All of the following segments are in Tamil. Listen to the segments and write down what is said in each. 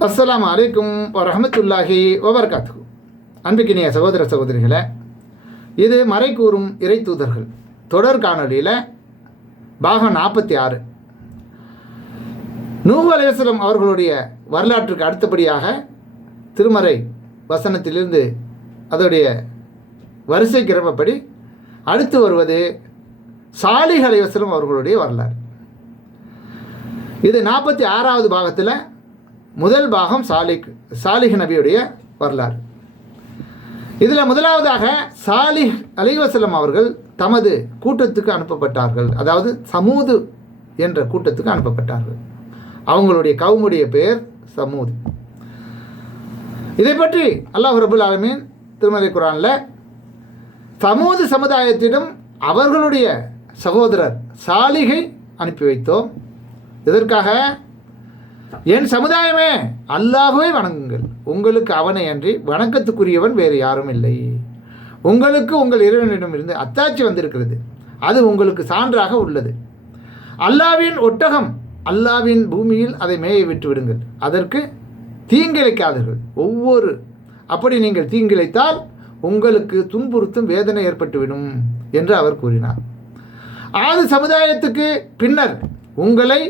அஸ்ஸலாமு அலைக்கும் வரஹ்மத்துல்லாஹி வபரகாத்துஹு. அன்பிக்கினிய சகோதர சகோதரிகளை, இது மறை கூறும் இறை தூதர்கள் தொடர் காணொலியில் பாகம் 46. நூஹ் அலைஹிஸ்ஸலாம் அவர்களுடைய வரலாற்றுக்கு அடுத்தபடியாக திருமறை வசனத்திலிருந்து அதோடைய வரிசை கிரமப்படி அடுத்து வருவது சாலிஹ் அலைஹிஸ்ஸலாம் அவர்களுடைய வரலாறு. இது 46வது பாகத்தில் முதல் பாகம் சாலிஹ் நபியுடைய வரலாறு. இதில் முதலாவதாக சாலிஹ் அலைஹிஸ்ஸலாம் அவர்கள் தமது கூட்டத்துக்கு அனுப்பப்பட்டார்கள். அதாவது சமூது என்ற கூட்டத்துக்கு அனுப்பப்பட்டார்கள். அவங்களுடைய கவுமுடைய பெயர் சமூது. இதை பற்றி அல்லாஹ் ரபுல் ஆலமீன் திருமறை குர்ஆனில் சமூது சமுதாயத்திடம் அவர்களுடைய சகோதரர் சாலிஹை அனுப்பி வைத்தோம். இதற்காக, என் சமுதாயமே அல்லாஹ்வை வணங்குங்கள், உங்களுக்கு அவனை அன்றி வணக்கத்துக்குரியவன் வேறு யாரும் இல்லை. உங்களுக்கு உங்கள் இறைவனிடம் இருந்து அத்தாட்சி வந்திருக்கிறது, அது உங்களுக்கு சான்றாக உள்ளது. அல்லாஹ்வின் ஒட்டகம் அல்லாஹ்வின் பூமியில் அதை மேய விட்டு விடுங்கள், அதற்கு தீங்கிழைக்காதீர்கள். அப்படி நீங்கள் தீங்கிழைத்தால் உங்களுக்கு துன்புறுத்தும் வேதனை ஏற்பட்டுவிடும் என்று அவர் கூறினார். ஆது சமுதாயத்துக்கு பின்னர் உங்களை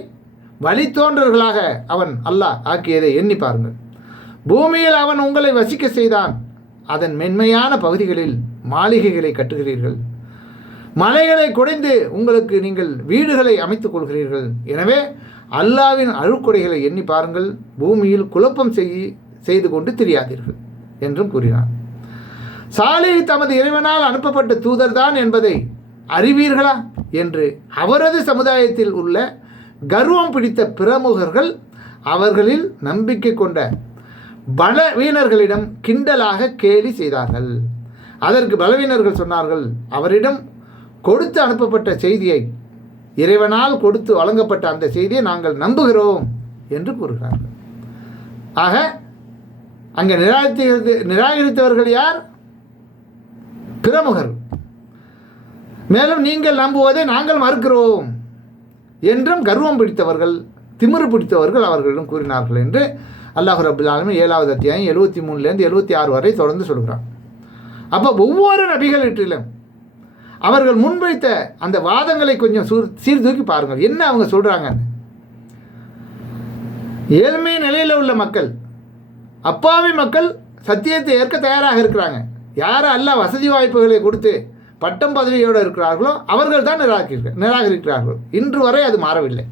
வழித்தோன்றர்களாக அவன் அல்லாஹ் ஆக்கியதை எண்ணி பாருங்கள். பூமியில் அவன் உங்களை வசிக்க செய்தான். அதன் மென்மையான பகுதிகளில் மாளிகைகளை கட்டுகிறீர்கள், மலைகளை குடைந்து உங்களுக்கு நீங்கள் வீடுகளை அமைத்துக் கொள்கிறீர்கள். எனவே அல்லாஹ்வின் அருட்கொடைகளை எண்ணி பாருங்கள், பூமியில் குழப்பம் செய்து கொண்டு திரியாதீர்கள் என்றும் கூறினார். சாலிஹ் தமது இறைவனால் அனுப்பப்பட்ட தூதர்தான் என்பதை அறிவீர்களா என்று அவரது சமுதாயத்தில் உள்ள கர்வம் பிடித்த பிரமுகர்கள் அவர்களில் நம்பிக்கை கொண்ட பலவீனர்களிடம் கிண்டலாக கேலி செய்தார்கள். அதற்கு பலவீனர்கள் சொன்னார்கள், அவரிடம் கொடுத்து அனுப்பப்பட்ட செய்தியை, இறைவனால் கொடுத்து வழங்கப்பட்ட அந்த செய்தியை நாங்கள் நம்புகிறோம் என்று கூறுகிறார்கள். ஆக அங்கே நிராகரித்தவர்கள் யார்? பிரமுகர். மேலும் நீங்கள் நம்புவதை நாங்கள் மறுக்கிறோம் என்றும் கர்வம் பிடித்தவர்கள், திமிரு பிடித்தவர்கள் அவர்களிடம் கூறினார்கள் என்று அல்லாஹ் ரபுல் ஆலமீன் 7வது அத்தியாயம் 73லேருந்து 76 வரை தொடர்ந்து சொல்கிறான். அப்போ ஒவ்வொரு நபிகளிலும் அவர்கள் முன்வைத்த அந்த வாதங்களை கொஞ்சம் சீர்தூக்கி பாருங்கள், என்ன அவங்க சொல்கிறாங்க. ஏழ்மை நிலையில் உள்ள மக்கள், அப்பாவி மக்கள் சத்தியத்தை ஏற்க தயாராக இருக்கிறாங்க. யாரை அல்லாஹ் வசதி வாய்ப்புகளை கொடுத்து பட்டம் பதவியோடு இருக்கிறார்களோ அவர்கள் தான் நிராகரிக்கிறார்கள். இன்று வரை அது மாறவில்லை.